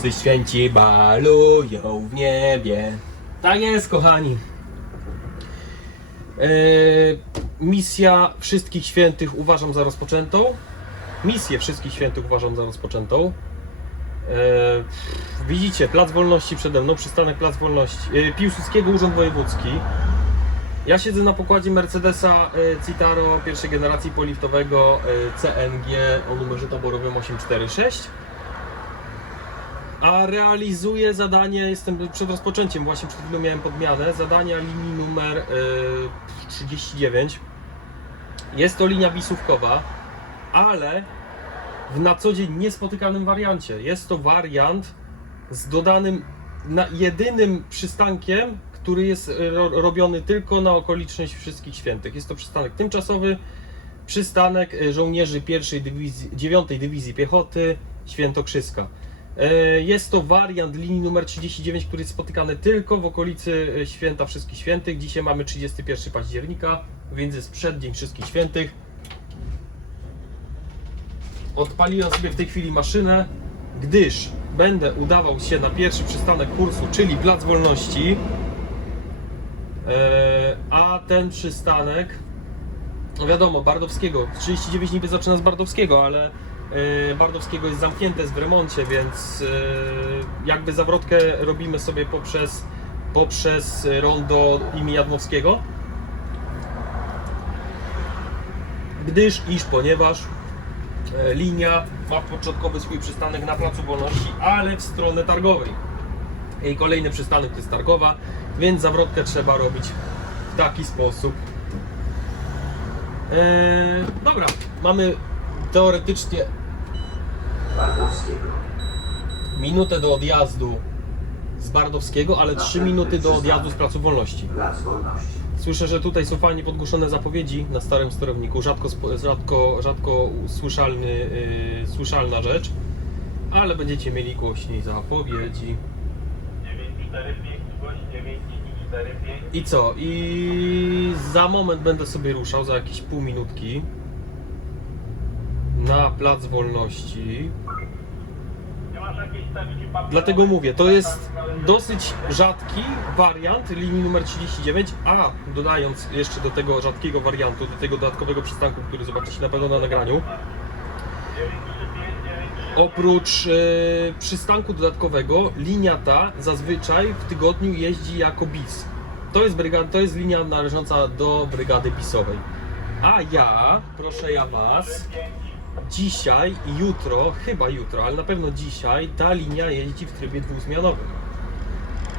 Wszyscy święci balują w niebie. Tak jest, kochani. E, misja wszystkich świętych uważam za rozpoczętą. Misję wszystkich świętych uważam za rozpoczętą. E, widzicie, Plac Wolności przede mną, przystanek Plac Wolności. E, Piłsudskiego Urząd Wojewódzki. Ja siedzę na pokładzie Mercedesa Citaro pierwszej generacji poliftowego CNG o numerze taborowym 846 a realizuję zadanie, jestem przed rozpoczęciem, właśnie przed chwilą miałem podmianę, zadania linii numer y, 39. Jest to linia wisówkowa, ale w na co dzień niespotykanym wariancie. Jest to wariant z dodanym na jedynym przystankiem, który jest y, ro, robiony tylko na okoliczność Wszystkich Świętych. Jest to przystanek tymczasowy, przystanek y, żołnierzy 1 dywizji, 9 Dywizji Piechoty Świętokrzyska. E, Jest to wariant linii numer 39, który jest spotykany tylko w okolicy e, Święta Wszystkich Świętych. Dzisiaj mamy 31 października, więc jest przeddzień Wszystkich Świętych. Odpaliłem sobie w tej chwili maszynę, gdyż będę udawał się na pierwszy przystanek kursu, czyli Plac Wolności. E, A ten przystanek, no wiadomo, Bardowskiego. 39 niby zaczyna z Bardowskiego, ale Bardowskiego jest zamknięte, jest w remoncie, więc e, jakby zawrotkę robimy sobie poprzez, poprzez rondo imię Jadmowskiego. Gdyż, iż, ponieważ e, linia ma początkowy swój przystanek na Placu Wolności, ale w stronę targowej. Jej kolejny przystanek to jest targowa, więc zawrotkę trzeba robić w taki sposób. Eee, dobra, mamy teoretycznie minutę do odjazdu z Bardowskiego, ale 3 minuty do odjazdu z Placu Wolności. Plac Wolności. Słyszę, że tutaj są fajnie podgłoszone zapowiedzi na starym sterowniku, rzadko, rzadko, rzadko słyszalny, yy, słyszalna rzecz, ale będziecie mieli głośniej zapowiedzi. 945 zgłoś 945 I co? I za moment będę sobie ruszał, za jakieś pół minutki na Plac Wolności. Dlatego mówię, to jest dosyć rzadki wariant linii numer 39, a dodając jeszcze do tego rzadkiego wariantu, do tego dodatkowego przystanku, który zobaczycie na pewno na nagraniu, 935 oprócz e, przystanku dodatkowego, linia ta zazwyczaj w tygodniu jeździ jako bis. To jest, brygada, to jest linia należąca do brygady bisowej. A ja, proszę ja Was, dzisiaj i jutro, chyba jutro, ale na pewno dzisiaj, ta linia jeździ w trybie dwuzmianowym.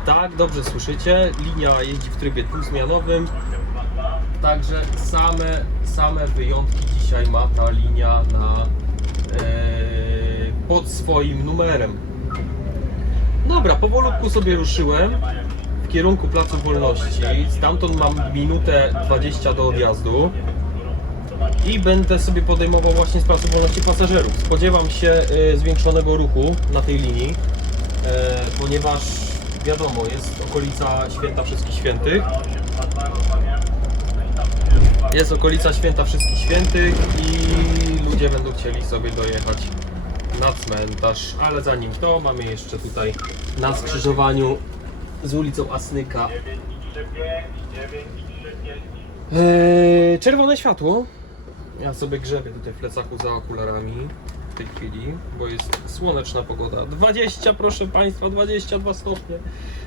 Tak, dobrze słyszycie, linia jeździ w trybie dwuzmianowym. Także same, same wyjątki dzisiaj ma ta linia na, e, pod swoim numerem. Dobra, powolutku sobie ruszyłem w kierunku Placu Wolności. Stamtąd mam minutę 20 do odjazdu i będę sobie podejmował właśnie Placu Wolności pasażerów. Spodziewam się e, zwiększonego ruchu na tej linii, e, ponieważ wiadomo, jest okolica Święta Wszystkich Świętych. Jest okolica Święta Wszystkich Świętych i ludzie będą chcieli sobie dojechać na cmentarz. Ale zanim to, mamy jeszcze tutaj na skrzyżowaniu z ulicą Asnyka 935 935 Eee, czerwone światło. Ja sobie grzebię tutaj w plecaku za okularami w tej chwili, bo jest słoneczna pogoda. 20, proszę Państwa, 22 stopnie.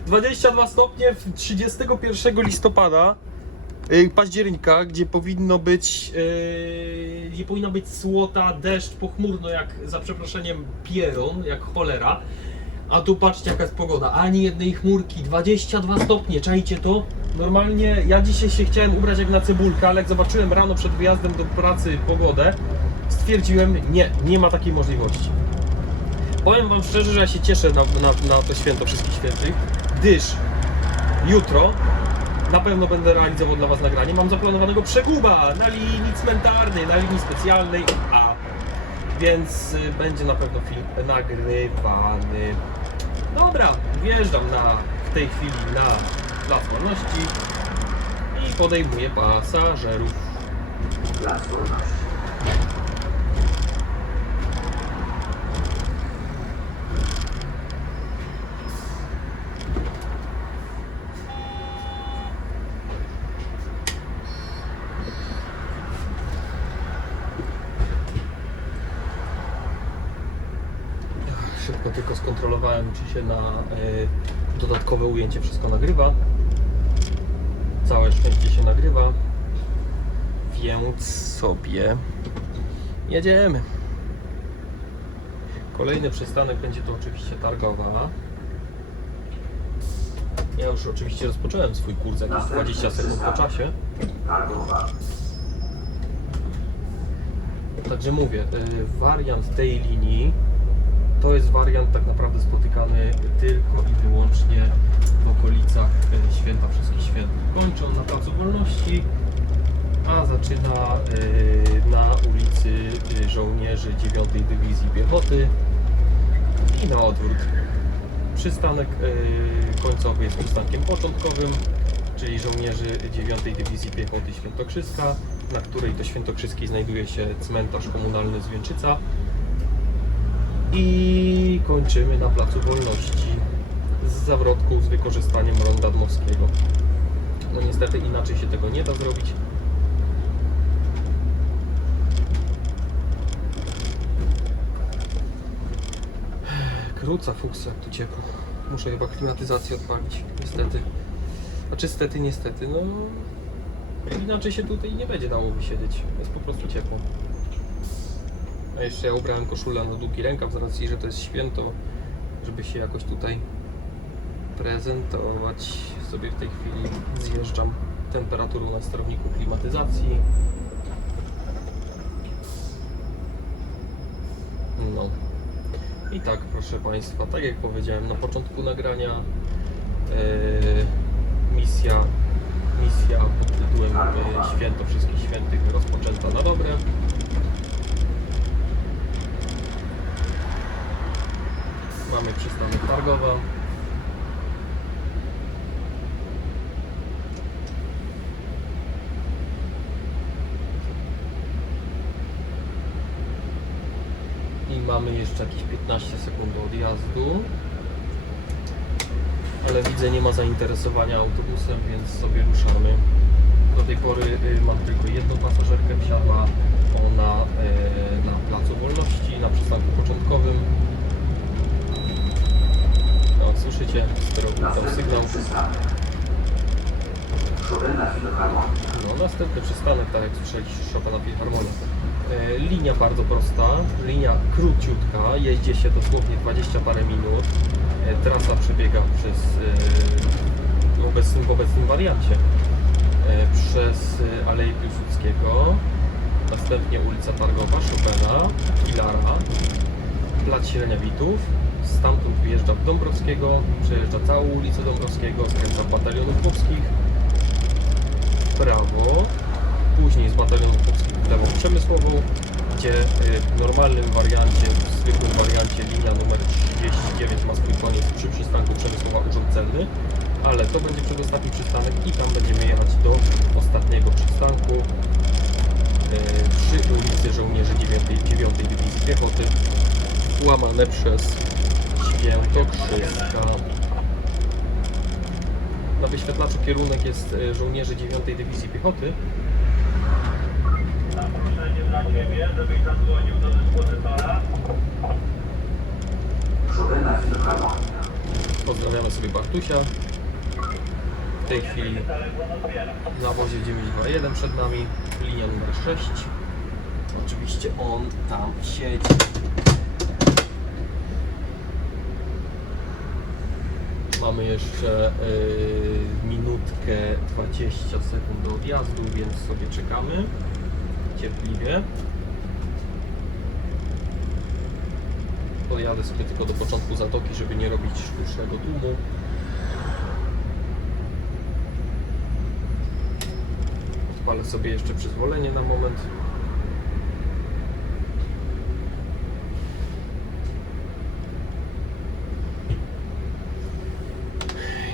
22 stopnie w 31 listopada, yy, października, gdzie powinno być, yy, gdzie powinna być słota, deszcz, pochmurno jak, za przeproszeniem, pieron, jak cholera. A tu patrzcie jaka jest pogoda, ani jednej chmurki, 22 stopnie, czajcie to? Normalnie, ja dzisiaj się chciałem ubrać jak na cebulkę, ale jak zobaczyłem rano przed wyjazdem do pracy pogodę, stwierdziłem, nie, nie ma takiej możliwości. Powiem Wam szczerze, że ja się cieszę na, na, na to święto Wszystkich Świętych, gdyż jutro na pewno będę realizował dla Was nagranie. Mam zaplanowanego przeguba na linii cmentarnej, na linii specjalnej A. Więc y, będzie na pewno film nagrywany. Dobra, wjeżdżam na, w tej chwili na dla i podejmuje pasażerów. Szybko tylko skontrolowałem, czy się na y, dodatkowe ujęcie wszystko nagrywa. Całe szczęście się nagrywa. Więc sobie jedziemy. Kolejny przystanek będzie to oczywiście Targowa. Ja już oczywiście rozpocząłem swój kurs jakieś 20 sekund po czasie. Także mówię, y, wariant tej linii to jest wariant tak naprawdę spotykany tylko i wyłącznie w okolicach y, Święta Wszystkich Świętych. Kończy on na Placu Wolności, a zaczyna y, na ulicy y, Żołnierzy 9 Dywizji Piechoty i na odwrót. Przystanek końcowy jest przystankiem początkowym, czyli żołnierzy 9 Dywizji Piechoty Świętokrzyska, na której to Świętokrzyskiej znajduje się cmentarz komunalny Zwieńczyca. I kończymy na Placu Wolności z zawrotką z wykorzystaniem ronda Dmowskiego. No niestety inaczej się tego nie da zrobić. Kruca fuksa, jak tu ciepło. Muszę chyba klimatyzację odpalić, niestety. Znaczy stety, niestety, no... Inaczej się tutaj nie będzie dało wysiedzieć. Jest po prostu ciepło. A jeszcze ja ubrałem koszulę na długi rękaw z racji, że to jest święto, żeby się jakoś tutaj prezentować. Sobie w tej chwili zjeżdżam temperaturą na sterowniku klimatyzacji. No. I tak, proszę Państwa, tak jak powiedziałem na początku nagrania, e, misja, misja pod tytułem e, Święto Wszystkich Świętych rozpoczęta na dobre. Mamy przystanek Targowa. I mamy jeszcze jakieś 15 sekund odjazdu. Ale widzę, nie ma zainteresowania autobusem, więc sobie ruszamy. Do tej pory y, mam tylko jedną pasażerkę, wsiadła ona y, na Placu Wolności, na przystanku początkowym. No, słyszycie, dał Następny sygnał. No, następny przystanek, tak jak słyszeliście, Chopina Filharmonia. E, linia bardzo prosta, linia króciutka, jeździ się dosłownie 20 parę minut. E, trasa przebiega przez, e, w, obecnym, w obecnym wariancie, przez Aleję Piłsudskiego, następnie ulica Targowa, Chopina, Pilara, Plac Średniawitów, stamtąd wyjeżdża w Dąbrowskiego, przejeżdża całą ulicę Dąbrowskiego, skręca w batalionów chłopskich, w prawo, później z batalionu chłopskich w lewą przemysłową, gdzie y, w normalnym wariancie, w zwykłym wariancie linia numer 39 ma swój koniec przy przystanku Przemysłowa Urząd Celny, ale to będzie przedostatni przystanek i tam będziemy jechać do ostatniego przystanku y, przy ulicy Żołnierzy 9, 9 Dywizji Piechoty, łamane przez Świętokrzyska. Na wyświetlaczu kierunek jest y, żołnierzy 9 Dywizji Piechoty. Zaproszenie dla Ciebie, żebyś zadzwonił do dyspozytora. Pozdrawiamy sobie Bartusia. W tej chwili na wozie 921 przed nami, linia numer 6. Oczywiście on tam siedzi. Mamy jeszcze y, minutkę 20 sekund do odjazdu, więc sobie czekamy cierpliwie. Pojadę sobie tylko do początku zatoki, żeby nie robić sztucznego tłumu. Odpalę sobie jeszcze przyzwolenie na moment.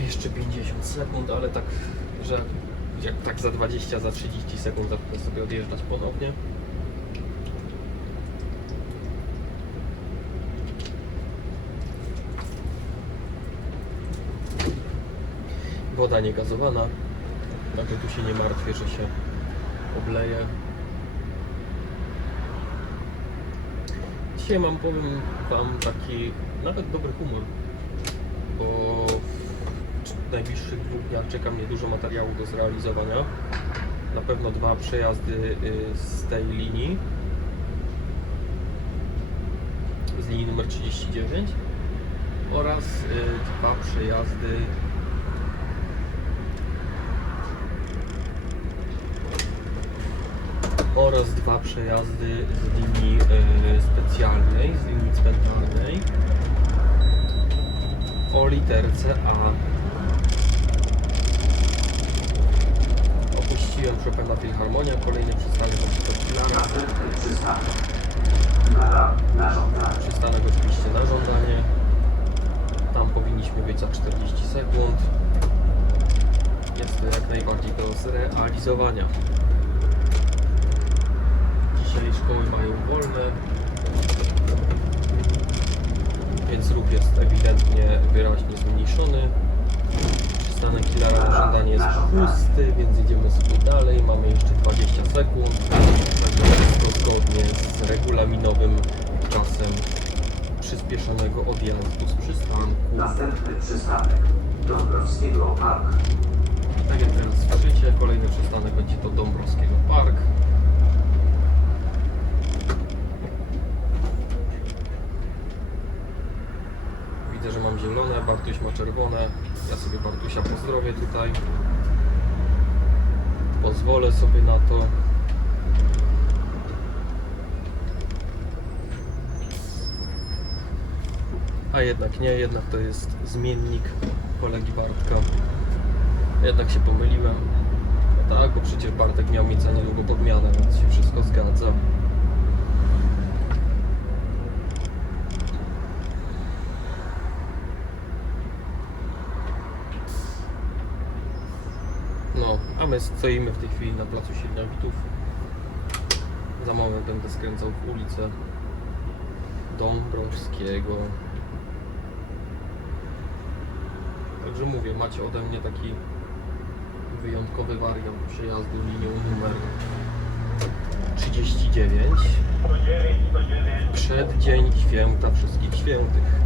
Jeszcze 50 sekund, ale tak, że jak tak za 20, za 30 sekund zacznę sobie odjeżdżać ponownie. Woda niegazowana, także tu się nie martwię, że się obleje. Dzisiaj mam, powiem Wam, taki nawet dobry humor, bo najbliższych dwóch dniach czeka mnie dużo materiału do zrealizowania. Na pewno dwa przejazdy y, z tej linii, z linii numer 39 oraz y, dwa przejazdy oraz dwa przejazdy z linii y, specjalnej, z linii cmentarnej o literce A. Opuściłem Chopina Filharmonia, kolejny przystanek. Przystanek oczywiście na żądanie. Tam powinniśmy być za 40 sekund. Jest to jak najbardziej do zrealizowania. Dzisiaj szkoły mają wolne, więc ruch jest ewidentnie wyraźnie zmniejszony. Przystanek Hilara na żądanie jest pusty, więc idziemy sobie dalej. Mamy jeszcze 20 sekund. Wszystko zgodnie z regulaminowym czasem przyspieszonego odjazdu z przystanku. Następny przystanek. Dąbrowskiego Park. Tak jak teraz słyszycie, kolejny przystanek będzie to Dąbrowskiego Park. Widzę, że mam zielone, Bartuś ma czerwone. Ja sobie Bartusia pozdrowię tutaj. Pozwolę sobie na to. A jednak nie, jednak to jest zmiennik kolegi Bartka. Jednak się pomyliłem. No tak, bo przecież Bartek miał mieć za niedługo podmianę, więc się wszystko zgadza. No, a my stoimy w tej chwili na placu Siedmiowitów. Za moment będę skręcał w ulicę Dąbrowskiego. Także mówię, macie ode mnie taki wyjątkowy wariant przejazdu linią numer 39 109, 109. przed dzień święta wszystkich świętych.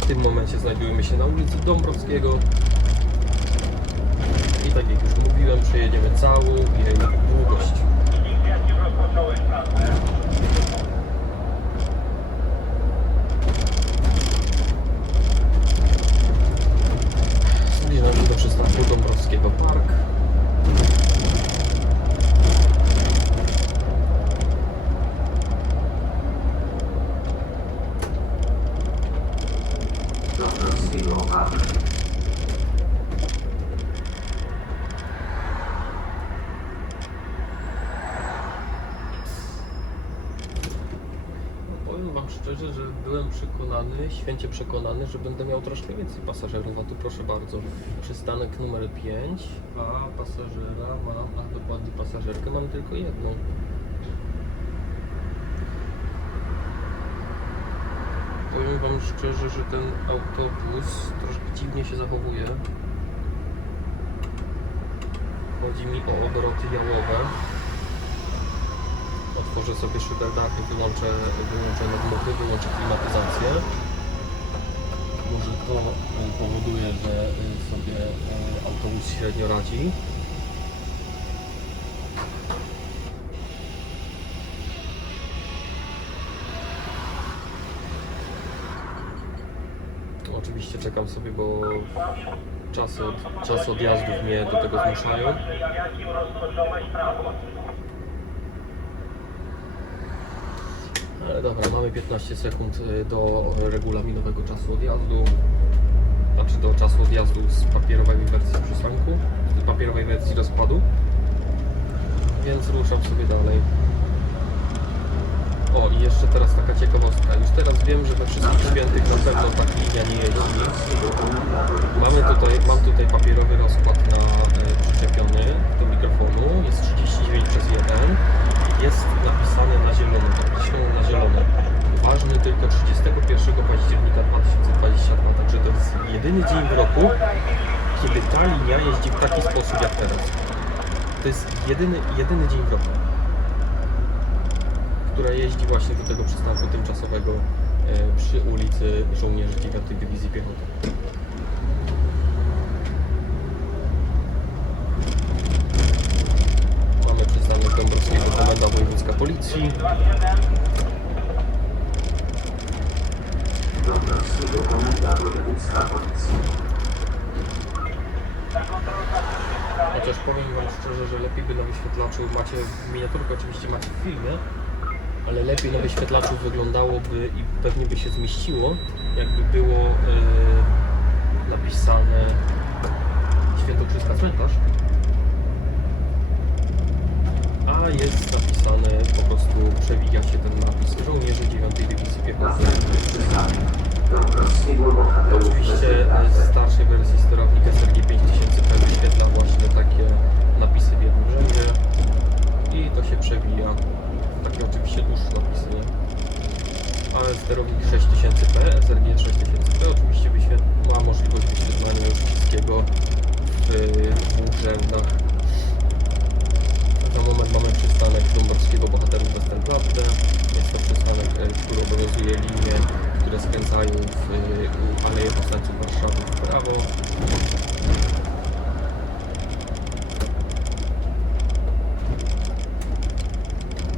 W tym momencie znajdujemy się na ulicy Dąbrowskiego i tak jak już mówiłem, przejedziemy całą jej długość. Zbliżamy się do przystanku Dąbrowskiego Park. Dąbrowskiego Park. Powiem Wam szczerze, że byłem przekonany, święcie przekonany, że będę miał troszkę więcej pasażerów, a tu proszę bardzo, przystanek numer 5, a pasażera mam, a dokładnie pasażerkę mam tylko jedną. Powiem Wam szczerze, że ten autobus troszkę dziwnie się zachowuje. Chodzi mi o obroty jałowe. Otworzę sobie szyber dachy, wyłączę, wyłączę nadmuchy, wyłączę klimatyzację. Może to y, powoduje, że y, sobie y, autobus średnio radzi. Oczywiście czekam sobie, bo czasy, od, czasy odjazdów mnie do tego zmuszają. Jakim rozpocząłeś pracę. Ale dobra, mamy 15 sekund y, do regulaminowego czasu odjazdu. Znaczy do czasu odjazdu z papierowej wersji przystanku, z papierowej wersji rozkładu. Więc ruszam sobie dalej. O i jeszcze teraz taka ciekawostka. Już teraz wiem, że we wszystkich świętych na pewno ta linia nie jeździ. Mamy tutaj, mam tutaj papierowy rozkład na e, przyczepiony do mikrofonu. Jest 39 przez 1. Jest napisane na zielono, podkreślone na zielono. Ważny tylko 31 października 2022. Także to jest jedyny dzień w roku, kiedy ta linia jeździ w taki sposób jak teraz. To jest jedyny, jedyny dzień w roku, która jeździ właśnie do tego przystanku tymczasowego e, przy ulicy Żołnierzy 9 Dywizji Piechoty. Mamy przystanek Dąbrowskiego Komenda Wojewódzka Policji. 27. Dąbrowskiego Komenda Wojewódzka Policji. Na kontrolę Chociaż powiem Wam szczerze, że lepiej by na wyświetlaczu, macie miniaturkę oczywiście macie w filmie, ale lepiej na wyświetlaczu wyglądałoby i pewnie by się zmieściło, jakby było e, napisane Świętokrzyska Cmentarz, a jest napisane po prostu, przewija się ten napis Żołnierzy 9 Dywizji Piechoty. Następny przystanek. Dąbrowskiego bohaterów Oczywiście e, Westerplatte. w starszej wersji sterownik SRG 5000P wyświetla właśnie takie napisy w jednym rzędzie i to się przewija. Takie oczywiście dłuższe napisy, nie? Ale sterownik 6000P, SRG 6000P oczywiście wyświetla, możliwość wyświetlania już wszystkiego w dwóch rzędach. Na moment mamy przystanek Dąbrowskiego Bohaterów Westerplatte. Jest to przystanek, e, który obowiązuje linie, które skręcają w e, Aleję Powstańców Warszawy w prawo.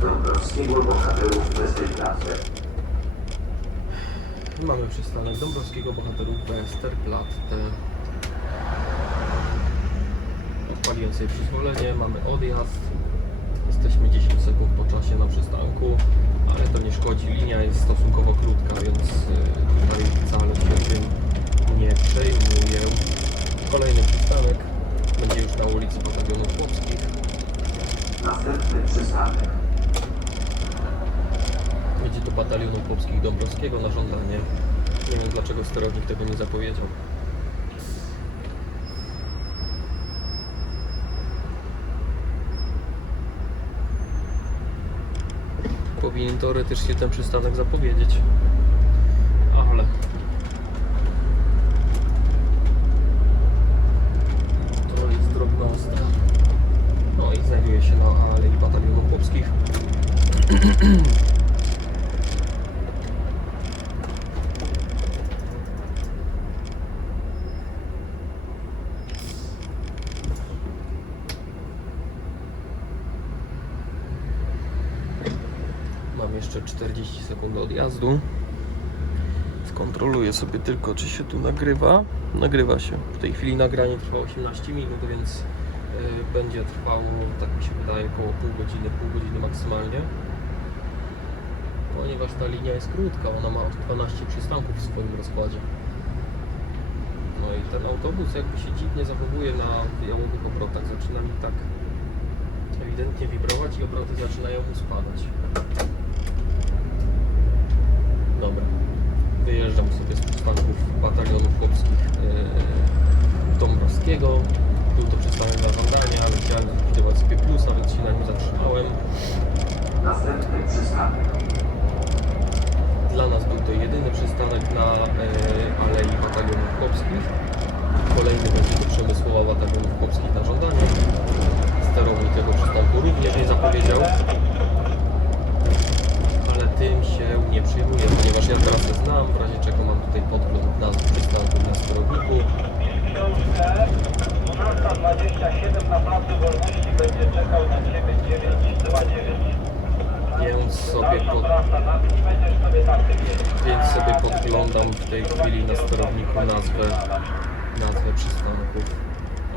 Dąbrowskiego bohaterów Westerplatte. Mamy przystanek Dąbrowskiego Bohaterów Westerplatte. Odpaliłem sobie przyzwolenie, mamy odjazd. Jesteśmy 10 sekund po czasie na przystanku, ale to nie szkodzi. Linia jest stosunkowo krótka, więc y, tutaj wcale się tym nie przejmuję. Kolejny przystanek będzie już na ulicy Batalionów Chłopskich. Następny przystanek. Będzie to Batalionu Chłopskich Dąbrowskiego na żądanie. Nie wiem dlaczego sterownik tego nie zapowiedział. Powinien teoretycznie ten przystanek zapowiedzieć. Ale to jest drobnostka. No i znajduje się na Alei Batalionów Chłopskich. Mam jeszcze 40 sekund do odjazdu. Skontroluję sobie tylko, czy się tu nagrywa. Nagrywa się. W tej chwili nagranie trwa 18 minut, więc y, będzie trwało, tak mi się wydaje, około pół godziny, pół godziny maksymalnie. Ponieważ ta linia jest krótka, ona ma 12 przystanków w swoim rozkładzie. No i ten autobus jakby się dziwnie zachowuje na jałowych obrotach. Zaczyna mi tak ewidentnie wibrować i obroty zaczynają mu spadać. Dobra. Wyjeżdżam sobie z przystanków batalionów chłopskich yy, Dąbrowskiego. Był to przystanek na żądanie, ale chciałem zlikwidować sobie plusa, więc się na nim zatrzymałem. Następny przystanek. Dla nas był to jedyny przystanek na yy, Alei Batalionów Chłopskich. Kolejny będzie to Przemysłowa Batalionów Chłopskich na żądanie. Sterownik tego przystanku również nie zapowiedział. Tym się nie przyjmuję, ponieważ ja teraz je znam, w razie czego mam tutaj podgląd nazw przystanków na sterowniku. Książkę 12.27 na będzie czekał na Ciebie 929. Więc sobie, pod, na więc sobie podglądam w tej chwili na sterowniku nazwę, nazwę przystanków.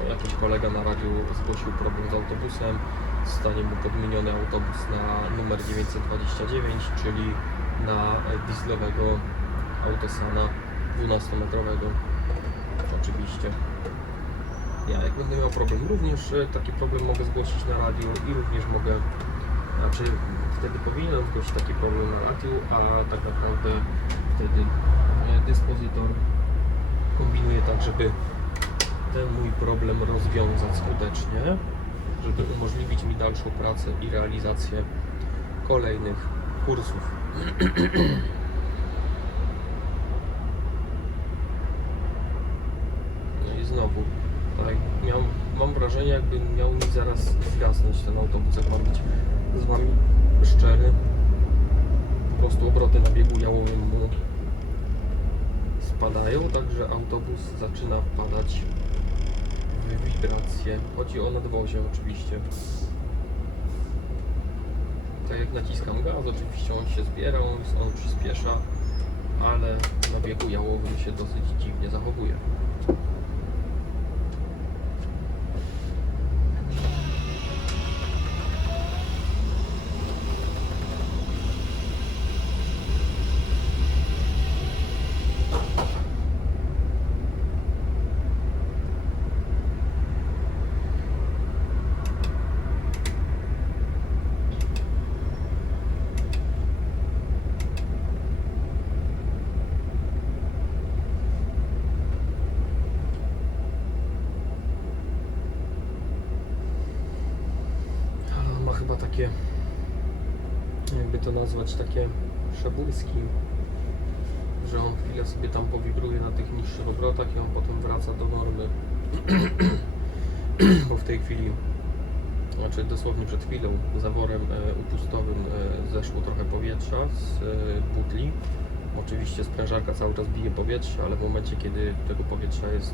Jakiś kolega na radiu zgłosił problem z autobusem. Zostanie mu podmieniony autobus na numer 929, czyli na dieslowego autosana 12-metrowego. Oczywiście. Ja jak będę miał problem, również e, taki problem mogę zgłosić na radiu i również mogę, znaczy wtedy powinienem zgłosić taki problem na radiu, a tak naprawdę wtedy e, dyspozytor kombinuje tak, żeby ten mój problem rozwiązać skutecznie, żeby umożliwić mi dalszą pracę i realizację kolejnych kursów. No i znowu, tak, miał, mam wrażenie, jakby miał mi zaraz zgasnąć ten autobus, jak mam być z Wami szczery. prostu obroty na biegu jałowym mu spadają, także autobus zaczyna wpadać w wibrację. Chodzi o nadwozie oczywiście. Tak jak naciskam gaz, oczywiście on się zbiera, on, on przyspiesza, ale na biegu jałowym się dosyć dziwnie zachowuje. A, Ma chyba takie, jakby to nazwać, takie przebłyski, że on chwilę sobie tam powibruje na tych niższych obrotach i on potem wraca do normy. Bo w tej chwili, znaczy dosłownie przed chwilą, zaworem e, upustowym e, zeszło trochę powietrza z e, butli. Oczywiście sprężarka cały czas bije powietrze, ale w momencie, kiedy tego powietrza jest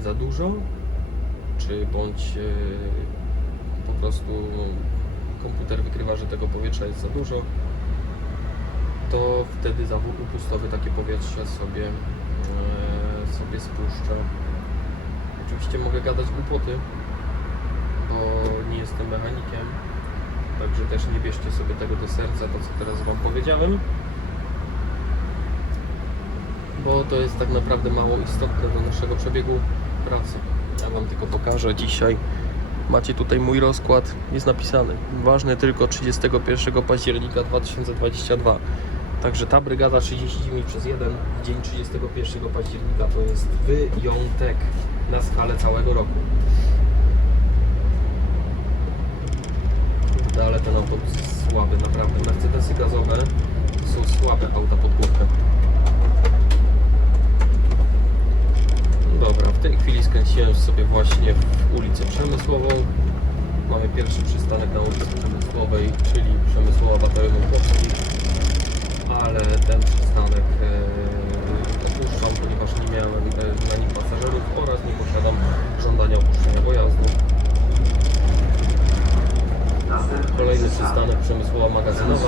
za dużo, czy bądź po prostu komputer wykrywa, że tego powietrza jest za dużo, to wtedy zawór upustowy takie powietrze sobie, e, sobie spuszcza. Oczywiście mogę gadać głupoty, bo nie jestem mechanikiem, także też nie bierzcie sobie tego do serca, to co teraz Wam powiedziałem, bo to jest tak naprawdę mało istotne do naszego przebiegu pracy. Ja Wam tylko pokażę dzisiaj. Macie tutaj mój rozkład, jest napisany. Ważny tylko 31 października 2022. Także ta brygada 39 przez 1 w dzień 31 października to jest wyjątek na skalę całego roku. Kurde, ale ten autobus jest słaby, naprawdę. Mercedesy gazowe są słabe auta pod górkę. Dobra, w tej chwili skręciłem sobie właśnie w ulicę Przemysłową. Mamy pierwszy przystanek na ulicy Przemysłowej, czyli Przemysłowa Batery Mąkowski. Ale ten przystanek e, opuszczam, ponieważ nie miałem e, na nim pasażerów oraz nie posiadam żądania opuszczenia pojazdu. Kolejny przystanek. Przemysłowa magazynowa.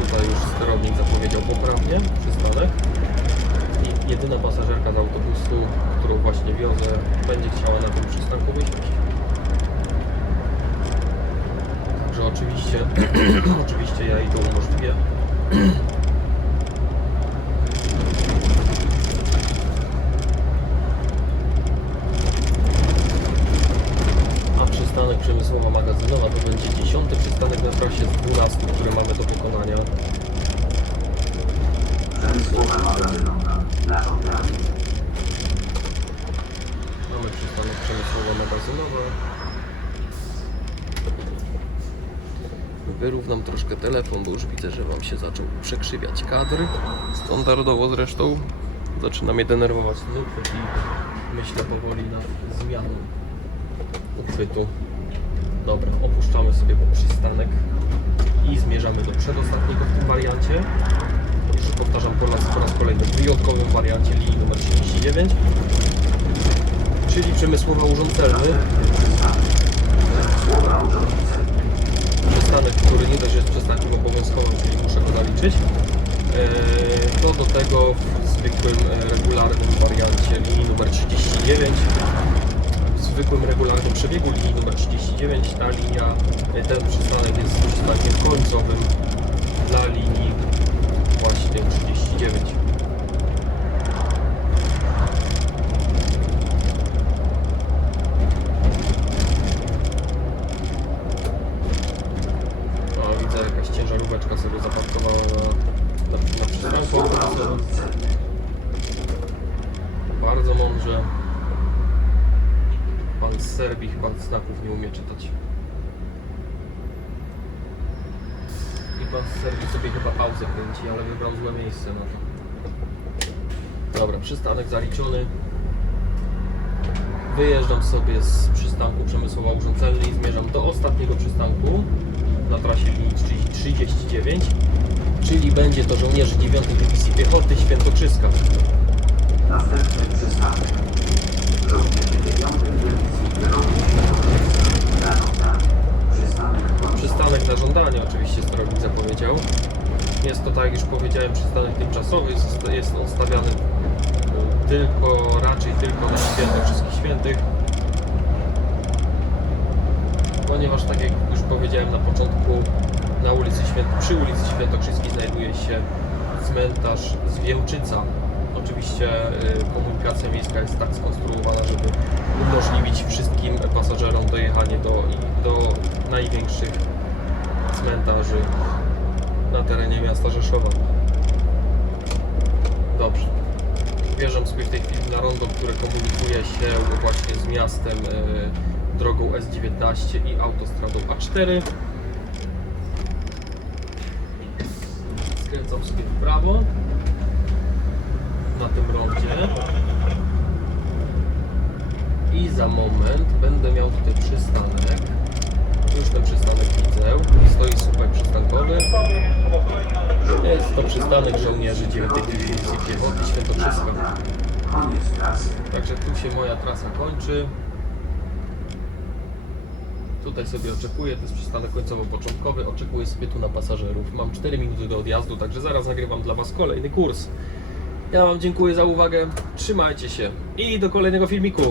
Tutaj już sterownik zapowiedział poprawnie przystanek. Jedyna pasażerka z autobusu, którą właśnie wiozę, będzie chciała na tym przystanku wysiąść. Także oczywiście, oczywiście ja jej to umożliwię. A przystanek Przemysłowa Magazynowa to będzie dziesiąty przystanek na trasie z 12, który mamy do wykonania. Przemysłowa magazynowa. Naszą trasę. Mamy przystanek Przemysłowa Magazynowa. Wyrównam troszkę telefon, bo już widzę, że Wam się zaczął przekrzywiać kadr. Standardowo zresztą. Zaczyna mnie denerwować i myślę powoli nad zmianą uchwytu. Dobra, opuszczamy sobie przystanek i zmierzamy do przedostatniego w tym wariancie. Jeszcze powtarzam po raz, po raz kolejny w wyjątkowym wariancie linii numer 39 czyli przemysłowa urząd celny. Przystanek, który nie dość, jest przystankiem obowiązkowym, czyli muszę go zaliczyć. Eee, To do tego w zwykłym e, regularnym wariancie linii numer 39 w zwykłym regularnym przebiegu linii numer 39 ta linia, e, ten przystanek jest przystankiem końcowym dla linii właśnie 39. O, widzę jakaś ciężaróweczka sobie zaparkowała na, na, na przystanku Przemysłowa autobusowym. urządnice. Bardzo mądrze. Pan z Serbii chyba znaków nie umie czytać. I pan z Serbii sobie chyba ale wybrał złe miejsce na to. Dobra, przystanek zaliczony. Wyjeżdżam sobie z przystanku Przemysłowa Urząd Celny i zmierzam do ostatniego przystanku. na trasie linii 39, czyli będzie to żołnierze 9 Dywizji Piechoty Świętokrzyska. Następny przystanek. Żołnierze 9 Dywizji Piechoty Świętokrzyska. Na żądanie. Przystanek końcowy. Przystanek na żądanie oczywiście sterownik zapowiedział. Jest to, tak jak już powiedziałem, przystanek tymczasowy, jest, on stawiany e, tylko, raczej tylko na święto wszystkich świętych. Ponieważ tak jak już powiedziałem na początku, na ulicy Święto, przy ulicy Świętokrzyskiej znajduje się cmentarz Zwiełczyca. Oczywiście y, komunikacja miejska jest tak skonstruowana, żeby umożliwić wszystkim pasażerom dojechanie do, do największych cmentarzy na terenie miasta Rzeszowa. Dobrze. Wjeżdżam w tej chwili na rondo, które komunikuje się właśnie z miastem y, drogą S19 i autostradą A4. Skręcam sobie w prawo na tym rondzie i za moment będę miał tutaj przystanek. Ten przystanek widzę. Stoi słupek przystankowy. Jest to przystanek żołnierzy 9 Dywizji Piechoty Świętokrzyska. Także tu się moja trasa kończy. Tutaj sobie oczekuję, to jest przystanek końcowo-początkowy. Oczekuję sobie tu na pasażerów. Mam 4 minuty do odjazdu, także zaraz nagrywam dla Was kolejny kurs. Ja Wam dziękuję za uwagę. Trzymajcie się i do kolejnego filmiku.